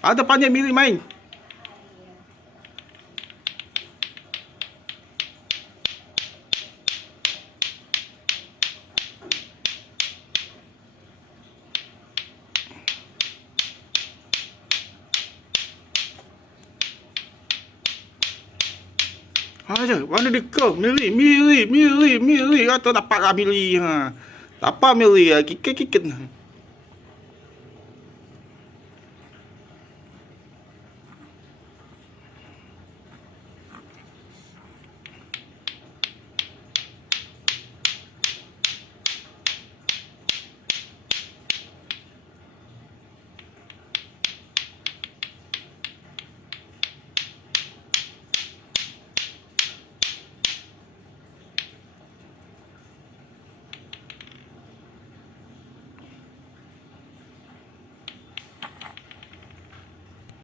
Ada pandai milih main. Aja, mana dia kau? Milih. Atau dapat lah milih. Ha. Dapat milih. Kikit.